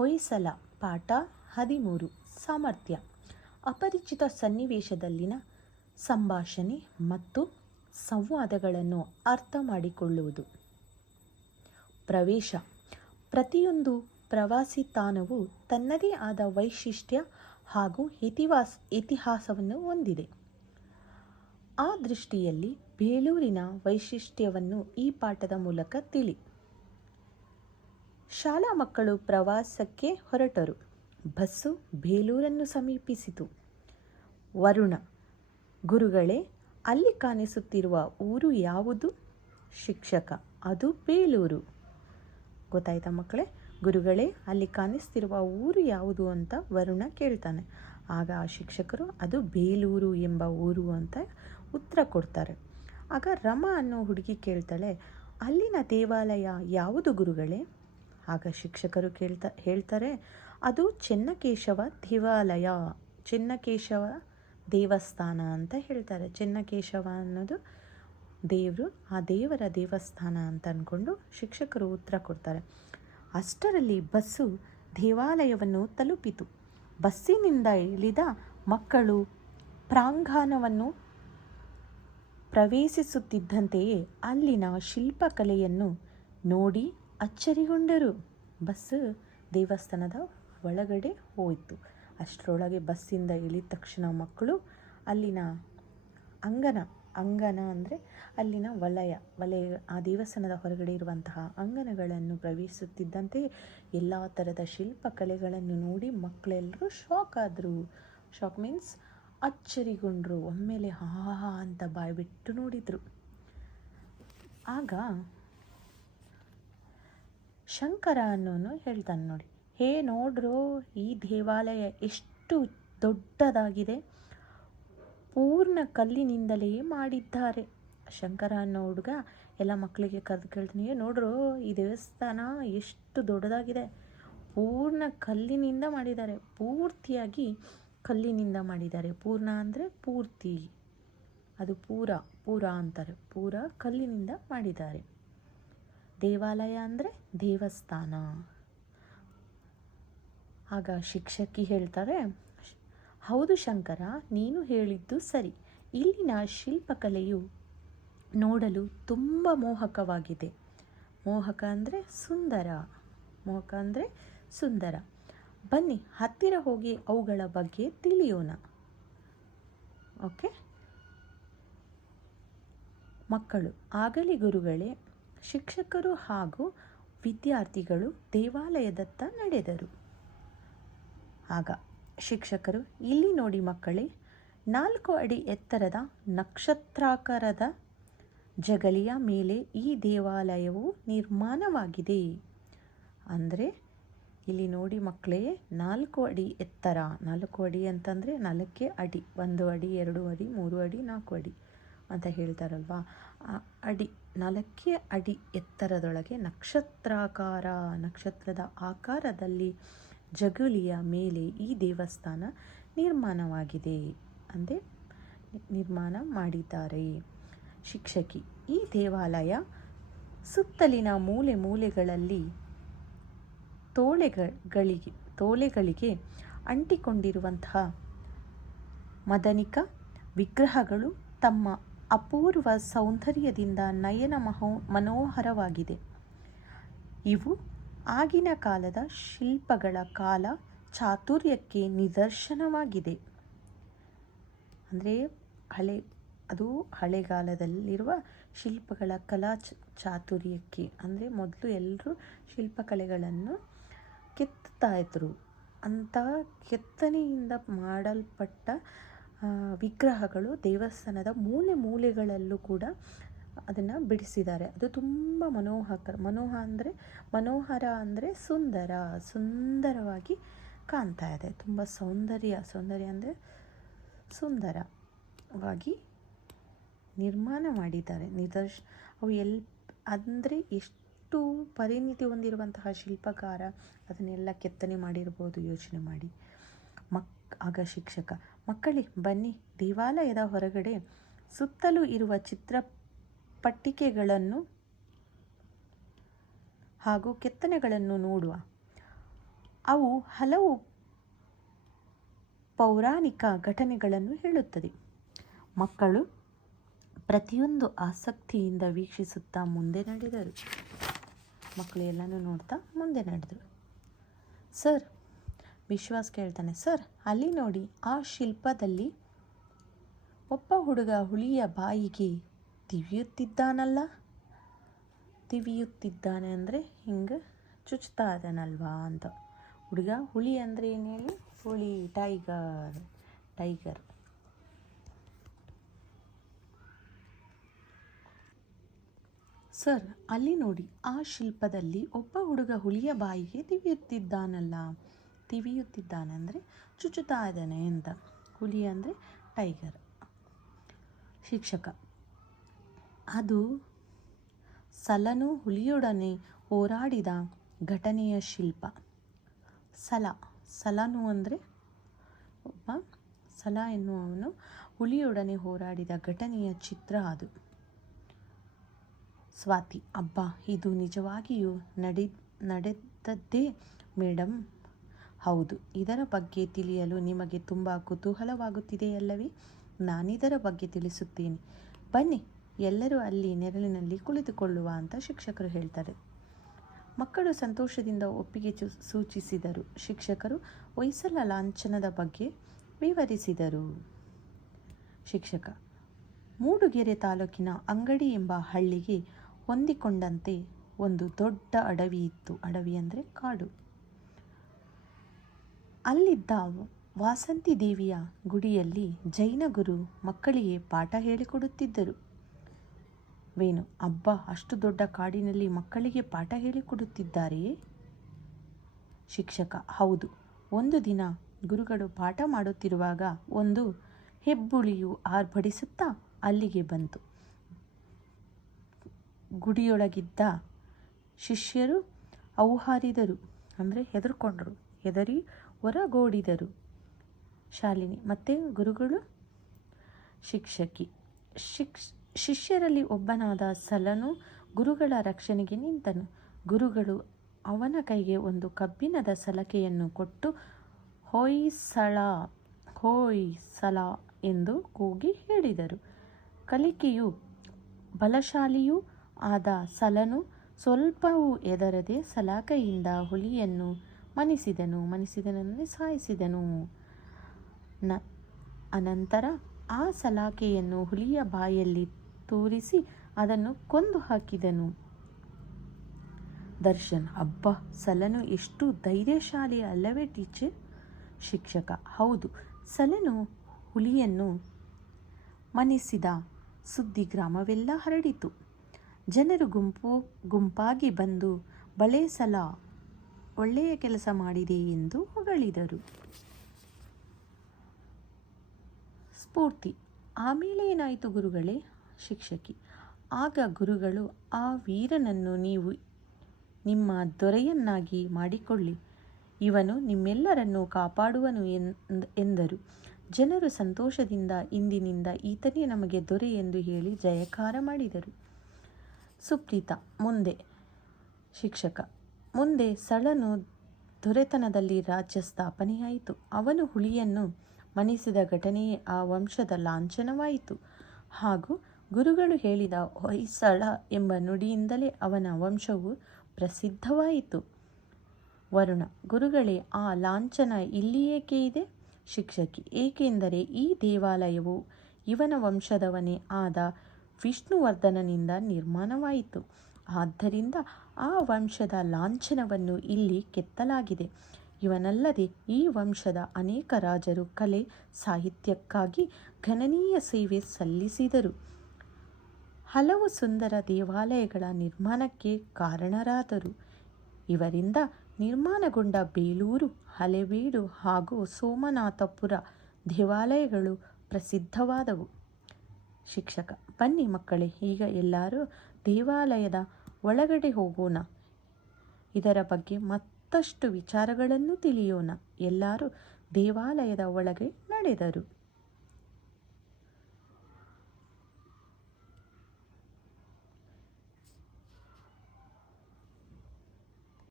ಹೊಯ್ಸಲ ಪಾಠ ಹದಿಮೂರು, ಸಾಮರ್ಥ್ಯ. ಅಪರಿಚಿತ ಸನ್ನಿವೇಶದಲ್ಲಿನ ಸಂಭಾಷಣೆ ಮತ್ತು ಸಂವಾದಗಳನ್ನು ಅರ್ಥ ಮಾಡಿಕೊಳ್ಳುವುದು. ಪ್ರವೇಶ. ಪ್ರತಿಯೊಂದು ಪ್ರವಾಸಿ ತಾಣವು ತನ್ನದೇ ಆದ ವೈಶಿಷ್ಟ್ಯ ಹಾಗೂ ಇತಿಹಾಸ ಇತಿಹಾಸವನ್ನು ಹೊಂದಿದೆ. ಆ ದೃಷ್ಟಿಯಲ್ಲಿ ಬೇಲೂರಿನ ವೈಶಿಷ್ಟ್ಯವನ್ನು ಈ ಪಾಠದ ಮೂಲಕ ತಿಳಿ. ಶಾಲಾ ಮಕ್ಕಳು ಪ್ರವಾಸಕ್ಕೆ ಹೊರಟರು. ಬಸ್ಸು ಬೇಲೂರನ್ನು ಸಮೀಪಿಸಿತು. ವರುಣ, ಗುರುಗಳೇ, ಅಲ್ಲಿ ಕಾಣಿಸುತ್ತಿರುವ ಊರು ಯಾವುದು? ಶಿಕ್ಷಕ, ಅದು ಬೇಲೂರು. ಗೊತ್ತಾಯ್ತಾ ಮಕ್ಕಳೇ? ಗುರುಗಳೇ, ಅಲ್ಲಿ ಕಾಣಿಸ್ತಿರುವ ಊರು ಯಾವುದು ಅಂತ ವರುಣ ಕೇಳ್ತಾನೆ. ಆಗ ಆ ಶಿಕ್ಷಕರು, ಅದು ಬೇಲೂರು ಎಂಬ ಊರು ಅಂತ ಉತ್ತರ ಕೊಡ್ತಾರೆ. ಆಗ ರಮ ಅನ್ನೋ ಹುಡುಗಿ ಕೇಳ್ತಾಳೆ, ಅಲ್ಲಿನ ದೇವಾಲಯ ಯಾವುದು ಗುರುಗಳೇ? ಆಗ ಶಿಕ್ಷಕರು ಕೇಳ್ತಾ, ಹೇಳ್ತಾರೆ, ಅದು ಚೆನ್ನಕೇಶವ ದೇವಾಲಯ, ಚೆನ್ನಕೇಶವ ದೇವಸ್ಥಾನ ಅಂತ ಹೇಳ್ತಾರೆ. ಚೆನ್ನಕೇಶವ ಅನ್ನೋದು ದೇವರು, ಆ ದೇವರ ದೇವಸ್ಥಾನ ಅಂತ ಅಂದ್ಕೊಂಡು ಶಿಕ್ಷಕರು ಉತ್ತರ ಕೊಡ್ತಾರೆ. ಅಷ್ಟರಲ್ಲಿ ಬಸ್ಸು ದೇವಾಲಯವನ್ನು ತಲುಪಿತು. ಬಸ್ಸಿನಿಂದ ಇಳಿದ ಮಕ್ಕಳು ಪ್ರಾಂಗಣವನ್ನು ಪ್ರವೇಶಿಸುತ್ತಿದ್ದಂತೆಯೇ ಅಲ್ಲಿನ ಶಿಲ್ಪಕಲೆಯನ್ನು ನೋಡಿ ಅಚ್ಚರಿಗೊಂಡರು. ಬಸ್ ದೇವಸ್ಥಾನದ ಒಳಗಡೆ ಹೋಯಿತು. ಅಷ್ಟರೊಳಗೆ ಬಸ್ಸಿಂದ ಇಳಿದ ತಕ್ಷಣ ಮಕ್ಕಳು ಅಲ್ಲಿನ ಅಂಗನ ಅಂಗನ ಅಂದರೆ ಅಲ್ಲಿನ ವಲಯ ವಲಯ, ಆ ದೇವಸ್ಥಾನದ ಹೊರಗಡೆ ಇರುವಂತಹ ಅಂಗನಗಳನ್ನು ಪ್ರವೇಶಿಸುತ್ತಿದ್ದಂತೆ ಎಲ್ಲ ಥರದ ಶಿಲ್ಪಕಲೆಗಳನ್ನು ನೋಡಿ ಮಕ್ಕಳೆಲ್ಲರೂ ಶಾಕ್ ಆದರು. ಶಾಕ್ ಮೀನ್ಸ್ ಅಚ್ಚರಿಗೊಂಡರು. ಒಮ್ಮೆಲೆ ಹಾ ಅಂತ ಬಾಯ್ಬಿಟ್ಟು ನೋಡಿದರು. ಆಗ ಶಂಕರ ಅನ್ನೋನು ಹೇಳ್ತಾನೆ ನೋಡಿ. ಹೇ ನೋಡ್ರು, ಈ ದೇವಾಲಯ ಎಷ್ಟು ದೊಡ್ಡದಾಗಿದೆ. ಪೂರ್ಣ ಕಲ್ಲಿನಿಂದಲೇ ಮಾಡಿದ್ದಾರೆ. ಶಂಕರ ಅನ್ನೋ ಹುಡುಗ ಎಲ್ಲ ಮಕ್ಕಳಿಗೆ ಕರೆದು ಕೇಳ್ತೀನಿ, "ಏ ನೋಡ್ರು, ಈ ದೇವಸ್ಥಾನ ಎಷ್ಟು ದೊಡ್ಡದಾಗಿದೆ. ಪೂರ್ಣ ಕಲ್ಲಿನಿಂದ ಮಾಡಿದ್ದಾರೆ. ಪೂರ್ತಿಯಾಗಿ ಕಲ್ಲಿನಿಂದ ಮಾಡಿದ್ದಾರೆ. ಪೂರ್ಣ ಅಂದರೆ ಪೂರ್ತಿ. ಅದು ಪೂರ ಪೂರ ಅಂತಾರೆ. ಪೂರ ಕಲ್ಲಿನಿಂದ ಮಾಡಿದ್ದಾರೆ. ದೇವಾಲಯ ಅಂದರೆ ದೇವಸ್ಥಾನ. ಆಗ ಶಿಕ್ಷಕಿ ಹೇಳ್ತಾರೆ, ಹೌದು ಶಂಕರ, ನೀನು ಹೇಳಿದ್ದು ಸರಿ. ಇಲ್ಲಿನ ಶಿಲ್ಪಕಲೆಯು ನೋಡಲು ತುಂಬ ಮೋಹಕವಾಗಿದೆ. ಮೋಹಕ ಅಂದರೆ ಸುಂದರ, ಮೋಹಕ ಅಂದರೆ ಸುಂದರ. ಬನ್ನಿ, ಹತ್ತಿರ ಹೋಗಿ ಅವುಗಳ ಬಗ್ಗೆ ತಿಳಿಯೋಣ. ಓಕೆ? ಮಕ್ಕಳು, ಆಗಲಿ ಗುರುಗಳೇ ಶಿಕ್ಷಕರು ಹಾಗೂ ವಿದ್ಯಾರ್ಥಿಗಳು ದೇವಾಲಯದತ್ತ ನಡೆದರು. ಆಗ ಶಿಕ್ಷಕರು, ಇಲ್ಲಿ ನೋಡಿ ಮಕ್ಕಳೇ, ನಾಲ್ಕು ಅಡಿ ಎತ್ತರದ ನಕ್ಷತ್ರಾಕಾರದ ಜಗಲಿಯ ಮೇಲೆ ಈ ದೇವಾಲಯವು ನಿರ್ಮಾಣವಾಗಿದೆ. ಅಂದರೆ, ಇಲ್ಲಿ ನೋಡಿ ಮಕ್ಕಳೇ, ನಾಲ್ಕು ಅಡಿ ಎತ್ತರ. ನಾಲ್ಕು ಅಡಿ ಅಂತಂದರೆ ನಾಲ್ಕೇ ಅಡಿ, ಒಂದು ಅಡಿ, ಎರಡು ಅಡಿ, ಮೂರು ಅಡಿ, ನಾಲ್ಕು ಅಡಿ ಅಂತ ಹೇಳ್ತಾರಲ್ವಾ? ಅಡಿ ನಾಲ್ಕೇ ಅಡಿ ಎತ್ತರದೊಳಗೆ ನಕ್ಷತ್ರಾಕಾರ, ನಕ್ಷತ್ರದ ಆಕಾರದಲ್ಲಿ ಜಗುಲಿಯ ಮೇಲೆ ಈ ದೇವಸ್ಥಾನ ನಿರ್ಮಾಣವಾಗಿದೆ ಅಂದರೆ ನಿರ್ಮಾಣ ಮಾಡಿದ್ದಾರೆ. ಶಿಕ್ಷಕಿ, ಈ ದೇವಾಲಯ ಸುತ್ತಲಿನ ಮೂಲೆ ಮೂಲೆಗಳಲ್ಲಿ ತೋಳೆಗಳಿಗೆ ತೋಳೆಗಳಿಗೆ ಅಂಟಿಕೊಂಡಿರುವಂತಹ ಮದನಿಕ ವಿಗ್ರಹಗಳು ತಮ್ಮ ಅಪೂರ್ವ ಸೌಂದರ್ಯದಿಂದ ನಯನ ಮಹೋ, ಮನೋಹರವಾಗಿದೆ. ಇವು ಆಗಿನ ಕಾಲದ ಶಿಲ್ಪಗಳ ಕಾಲ ಚಾತುರ್ಯಕ್ಕೆ ನಿದರ್ಶನವಾಗಿದೆ. ಅಂದರೆ ಹಳೆ, ಅದು ಹಳೆಗಾಲದಲ್ಲಿರುವ ಶಿಲ್ಪಗಳ ಕಲಾ ಚಾತುರ್ಯಕ್ಕೆ ಅಂದರೆ ಮೊದಲು ಎಲ್ಲರೂ ಶಿಲ್ಪಕಲೆಗಳನ್ನು ಕೆತ್ತುತ್ತಾ ಇದ್ದರು ಅಂತಹ ಕೆತ್ತನೆಯಿಂದ ಮಾಡಲ್ಪಟ್ಟ ವಿಗ್ರಹಗಳು ದೇವಸ್ಥಾನದ ಮೂಲೆ ಮೂಲೆಗಳಲ್ಲೂ ಕೂಡ ಅದನ್ನು ಬಿಡಿಸಿದ್ದಾರೆ. ಅದು ತುಂಬ ಮನೋಹಕ, ಮನೋಹ ಅಂದರೆ, ಮನೋಹರ ಅಂದರೆ ಸುಂದರ, ಸುಂದರವಾಗಿ ಕಾಣ್ತಾ ಇದೆ. ತುಂಬ ಸೌಂದರ್ಯ ಸೌಂದರ್ಯ ಅಂದರೆ ಸುಂದರವಾಗಿ ನಿರ್ಮಾಣ ಮಾಡಿದ್ದಾರೆ. ನಿದರ್ಶ ಅವು ಎಲ್, ಅಂದರೆ ಎಷ್ಟು ಪರಿಣಿತಿ ಹೊಂದಿರುವಂತಹ ಶಿಲ್ಪಕಾರ ಅದನ್ನೆಲ್ಲ ಕೆತ್ತನೆ ಮಾಡಿರ್ಬೋದು ಯೋಚನೆ ಮಾಡಿ. ಮಕ್, ಆಗ ಶಿಕ್ಷಕ ಮಕ್ಕಳೇ, ಬನ್ನಿ. ದೇವಾಲಯದ ಹೊರಗಡೆ ಸುತ್ತಲೂ ಇರುವ ಚಿತ್ರ ಪಟ್ಟಿಕೆಗಳನ್ನು ಹಾಗೂ ಕೆತ್ತನೆಗಳನ್ನು ನೋಡುವ. ಅವು ಹಲವು ಪೌರಾಣಿಕ ಘಟನೆಗಳನ್ನು ಹೇಳುತ್ತದೆ. ಮಕ್ಕಳು ಪ್ರತಿಯೊಂದು ಆಸಕ್ತಿಯಿಂದ ವೀಕ್ಷಿಸುತ್ತಾ ಮುಂದೆ ನಡೆದರು. ಮಕ್ಕಳು ಎಲ್ಲನೂ ನೋಡ್ತಾ ಮುಂದೆ ನಡೆದರು. ಸರ್ ವಿಶ್ವಾಸ್ ಕೇಳ್ತಾನೆ, ಸರ್, ಅಲ್ಲಿ ನೋಡಿ, ಆ ಶಿಲ್ಪದಲ್ಲಿ ಒಬ್ಬ ಹುಡುಗ ಹುಲಿಯ ಬಾಯಿಗೆ ತಿವಿಯುತ್ತಿದ್ದಾನಲ್ಲ? ತಿವಿಯುತ್ತಿದ್ದಾನೆ ಅಂದರೆ ಹಿಂಗೆ ಚುಚ್ತಾ ಇದ್ದಾನಲ್ವಾ? ಅಂತ. ಹುಡುಗ ಹುಳಿ ಅಂದರೆ ಏನು ಹೇಳಿ? ಹುಳಿ ಟೈಗರ್ ಟೈಗರ್. ಸರ್, ಅಲ್ಲಿ ನೋಡಿ, ಆ ಶಿಲ್ಪದಲ್ಲಿ ಒಬ್ಬ ಹುಡುಗ ಹುಲಿಯ ಬಾಯಿಗೆ ತಿವಿಯುತ್ತಿದ್ದಾನಲ್ಲ? ತಿವಿಯುತ್ತಿದ್ದಾನೆ ಅಂದರೆ ಚುಚ್ಚುತ್ತಾ ಇದ್ದಾನೆ ಅಂತ. ಹುಲಿ ಅಂದರೆ ಟೈಗರ್. ಶಿಕ್ಷಕ, ಅದು ಸಲನು ಹುಲಿಯೊಡನೆ ಹೋರಾಡಿದ ಘಟನೆಯ ಶಿಲ್ಪ. ಸಲ, ಸಲನು ಅಂದರೆ ಒಬ್ಬ ಸಲ ಎನ್ನುವವನು ಹುಲಿಯೊಡನೆ ಹೋರಾಡಿದ ಘಟನೆಯ ಚಿತ್ರ ಅದು. ಸ್ವಾತಿ, ಅಬ್ಬಾ, ಇದು ನಿಜವಾಗಿಯೂ ನಡೆ, ನಡೆದದ್ದೇ ಮೇಡಮ್ ಹೌದು, ಇದರ ಬಗ್ಗೆ ತಿಳಿಯಲು ನಿಮಗೆ ತುಂಬ ಕುತೂಹಲವಾಗುತ್ತಿದೆಯಲ್ಲವೇ? ನಾನಿದರ ಬಗ್ಗೆ ತಿಳಿಸುತ್ತೇನೆ. ಬನ್ನಿ, ಎಲ್ಲರೂ ಅಲ್ಲಿ ನೆರಳಿನಲ್ಲಿ ಕುಳಿತುಕೊಳ್ಳುವ ಅಂತ ಶಿಕ್ಷಕರು ಹೇಳ್ತಾರೆ. ಮಕ್ಕಳು ಸಂತೋಷದಿಂದ ಒಪ್ಪಿಗೆ ಸೂಚಿಸಿದರು. ಶಿಕ್ಷಕರು ಹೊಯ್ಸಲ ಲಾಂಛನದ ಬಗ್ಗೆ ವಿವರಿಸಿದರು. ಶಿಕ್ಷಕ, ಮೂಡುಗೆರೆ ತಾಲೂಕಿನ ಅಂಗಡಿ ಎಂಬ ಹಳ್ಳಿಗೆ ಹೊಂದಿಕೊಂಡಂತೆ ಒಂದು ದೊಡ್ಡ ಅಡವಿ ಇತ್ತು. ಅಡವಿ ಅಂದರೆ ಕಾಡು. ಅಲ್ಲಿದ್ದ ವಾಸಂತಿ ದೇವಿಯ ಗುಡಿಯಲ್ಲಿ ಜೈನ ಗುರು ಮಕ್ಕಳಿಗೆ ಪಾಠ ಹೇಳಿಕೊಡುತ್ತಿದ್ದರು. ವೇನು ಅಬ್ಬ, ಅಷ್ಟು ದೊಡ್ಡ ಕಾಡಿನಲ್ಲಿ ಮಕ್ಕಳಿಗೆ ಪಾಠ ಹೇಳಿಕೊಡುತ್ತಿದ್ದಾರೆಯೇ? ಶಿಕ್ಷಕ, ಹೌದು. ಒಂದು ದಿನ ಗುರುಗಳು ಪಾಠ ಮಾಡುತ್ತಿರುವಾಗ ಒಂದು ಹೆಬ್ಬುಳಿಯು ಆರ್ಭಡಿಸುತ್ತಾ ಅಲ್ಲಿಗೆ ಬಂತು. ಗುಡಿಯೊಳಗಿದ್ದ ಶಿಷ್ಯರು, ಔಹಾರಿದರು, ಅಂದರೆ ಹೆದರ್ಕೊಂಡರು. ಹೆದರಿ ಹೊರಗೋಡಿದರು. ಶಾಲಿನಿ, ಮತ್ತೆ ಗುರುಗಳು? ಶಿಕ್ಷಕಿ. ಶಿಕ್ಷ, ಶಿಷ್ಯರಲ್ಲಿ ಒಬ್ಬನಾದ ಸಲನು ಗುರುಗಳ ರಕ್ಷಣೆಗೆ ನಿಂತನು. ಗುರುಗಳು ಅವನ ಕೈಗೆ ಒಂದು ಕಬ್ಬಿಣದ ಸಲಕೆಯನ್ನು ಕೊಟ್ಟು, ಹೊಯ್ಸಳ ಹೊಯ್ಸಳ ಎಂದು ಕೂಗಿ ಹೇಳಿದರು. ಕಲಿಕೆಯು ಬಲಶಾಲಿಯೂ ಆದ ಸಲನು ಸ್ವಲ್ಪವೂ ಎದರದೆ ಸಲಾಕೆಯಿಂದ ಹುಲಿಯನ್ನು ಮನಿಸಿದನು ಮನಿಸಿದನನ್ನು ಸಾಯಿಸಿದನು ನ, ಅನಂತರ ಆ ಸಲಾಕೆಯನ್ನು ಹುಲಿಯ ಬಾಯಲ್ಲಿ ತೂರಿಸಿ ಅದನ್ನು ಕೊಂದು ಹಾಕಿದನು. ದರ್ಶನ್, ಅಬ್ಬ, ಸಲನು ಎಷ್ಟು ಧೈರ್ಯಶಾಲಿ ಅಲ್ಲವೇ ಟೀಚರ್ ಶಿಕ್ಷಕ, ಹೌದು, ಸಲನು ಹುಲಿಯನ್ನು ಮನಿಸಿದ ಸುದ್ದಿ ಗ್ರಾಮವೆಲ್ಲ ಹರಡಿತು. ಜನರು ಗುಂಪು, ಗುಂಪಾಗಿ ಬಂದು ಬಳೆ ಸಲ ಒಳ್ಳೆಯ ಕೆಲಸ ಮಾಡಿದೆ ಎಂದು ಹೊಗಳಿದರು. ಸ್ಫೂರ್ತಿ. ಆಮೇಲೆ ಏನಾಯಿತು ಗುರುಗಳೇ? ಶಿಕ್ಷಕಿ. ಆಗ ಗುರುಗಳು, ಆ ವೀರನನ್ನು ನೀವು ನಿಮ್ಮ ದೊರೆಯನ್ನಾಗಿ ಮಾಡಿಕೊಳ್ಳಿ. ಇವನು ನಿಮ್ಮೆಲ್ಲರನ್ನು ಕಾಪಾಡುವನು ಎಂದರು. ಜನರು ಸಂತೋಷದಿಂದ ಇಂದಿನಿಂದ ಈತನೇ ನಮಗೆ ದೊರೆ ಎಂದು ಹೇಳಿ ಜಯಕಾರ ಮಾಡಿದರು. ಸುಪ್ರೀತ. ಮುಂದೆ. ಶಿಕ್ಷಕ. ಮುಂದೆ ಸಳನು ದೊರೆತನದಲ್ಲಿ ರಾಜ್ಯ ಸ್ಥಾಪನೆಯಾಯಿತು ಅವನು ಹುಲಿಯನ್ನು ಮನಿಸಿದ ಘಟನೆಯೇ ಆ ವಂಶದ ಲಾಂಛನವಾಯಿತು. ಹಾಗೂ ಗುರುಗಳು ಹೇಳಿದ ಹೊಯ್ಸಳ ಎಂಬ ನುಡಿಯಿಂದಲೇ ಅವನ ವಂಶವು ಪ್ರಸಿದ್ಧವಾಯಿತು. ವರುಣ, ಗುರುಗಳೇ, ಆ ಲಾಂಛನ ಇಲ್ಲಿ ಏಕೆ ಇದೆ? ಶಿಕ್ಷಕಿ, ಏಕೆಂದರೆ ಈ ದೇವಾಲಯವು ಇವನ ವಂಶದವನೇ ಆದ ವಿಷ್ಣುವರ್ಧನನಿಂದ ನಿರ್ಮಾಣವಾಯಿತು. ಆದ್ದರಿಂದ ಆ ವಂಶದ ಲಾಂಛನವನ್ನು ಇಲ್ಲಿ ಕೆತ್ತಲಾಗಿದೆ. ಇವನಲ್ಲದೆ ಈ ವಂಶದ ಅನೇಕ ರಾಜರು ಕಲೆ, ಸಾಹಿತ್ಯಕ್ಕಾಗಿ ಗಣನೀಯ ಸೇವೆ ಸಲ್ಲಿಸಿದರು. ಹಲವು ಸುಂದರ ದೇವಾಲಯಗಳ ನಿರ್ಮಾಣಕ್ಕೆ ಕಾರಣರಾದರು. ಇವರಿಂದ ನಿರ್ಮಾಣಗೊಂಡ ಬೇಲೂರು, ಹಲೆವೀಡು ಹಾಗೂ ಸೋಮನಾಥಪುರ ದೇವಾಲಯಗಳು ಪ್ರಸಿದ್ಧವಾದವು. ಶಿಕ್ಷಕ, ಬನ್ನಿ ಮಕ್ಕಳೇ, ಈಗ ಎಲ್ಲರೂ ದೇವಾಲಯದ ಒಳಗಡೆ ಹೋಗೋಣ. ಇದರ ಬಗ್ಗೆ ಮತ್ತಷ್ಟು ವಿಚಾರಗಳನ್ನು ತಿಳಿಯೋಣ. ಎಲ್ಲರೂ ದೇವಾಲಯದ ಒಳಗೆ ನಡೆದರು.